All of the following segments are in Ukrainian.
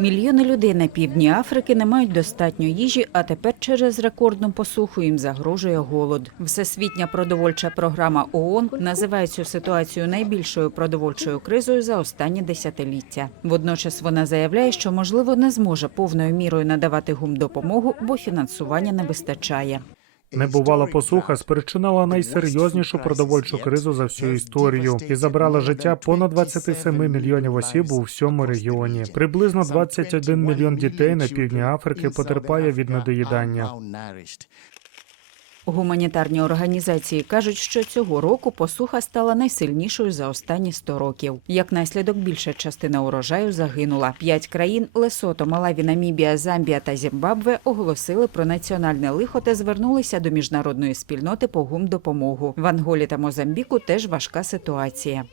Мільйони людей на півдні Африки не мають достатньо їжі, а тепер через рекордну посуху їм загрожує голод. Всесвітня продовольча програма ООН називає цю ситуацію найбільшою продовольчою кризою за останні десятиліття. Водночас вона заявляє, що можливо не зможе повною мірою надавати гум допомогу, бо фінансування не вистачає. Небувала посуха спричинила найсерйознішу продовольчу кризу за всю історію і забрала життя понад 27 мільйонів осіб у всьому регіоні. Приблизно 21 мільйон дітей на півдні Африки потерпає від недоїдання. Гуманітарні організації кажуть, що цього року посуха стала найсильнішою за останні 100 років. Як наслідок, більша частина урожаю загинула. П'ять країн Лесото, Малаві, Намібія, Замбія та Зімбабве оголосили про національне лихо та звернулися до міжнародної спільноти по гумдопомогу. В Анголі та Мозамбіку теж важка ситуація.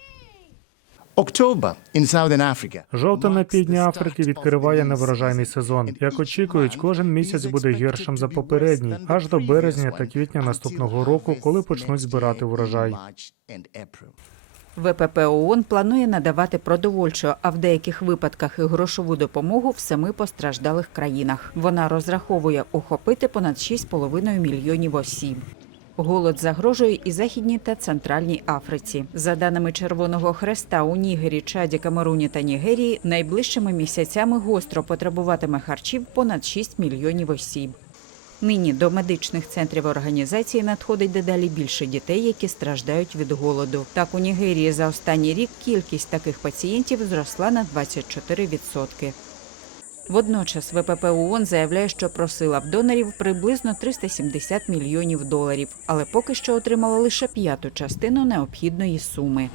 Жовта на півдні Африки відкриває неврожайний сезон. Як очікують, кожен місяць буде гіршим за попередній, аж до березня та квітня наступного року, коли почнуть збирати врожай. ВПП ООН планує надавати продовольчу, а в деяких випадках і грошову допомогу в семи постраждалих країнах. Вона розраховує охопити понад 6,5 мільйонів осіб. Голод загрожує і західній та центральній Африці. За даними Червоного Хреста, у Нігері, Чаді, Камеруні та Нігерії найближчими місяцями гостро потребуватиме харчів понад 6 мільйонів осіб. Нині до медичних центрів організації надходить дедалі більше дітей, які страждають від голоду. Так у Нігерії за останній рік кількість таких пацієнтів зросла на 24%. Водночас ВПП ООН заявляє, що просила в донорів приблизно 370 мільйонів доларів, але поки що отримала лише п'яту частину необхідної суми.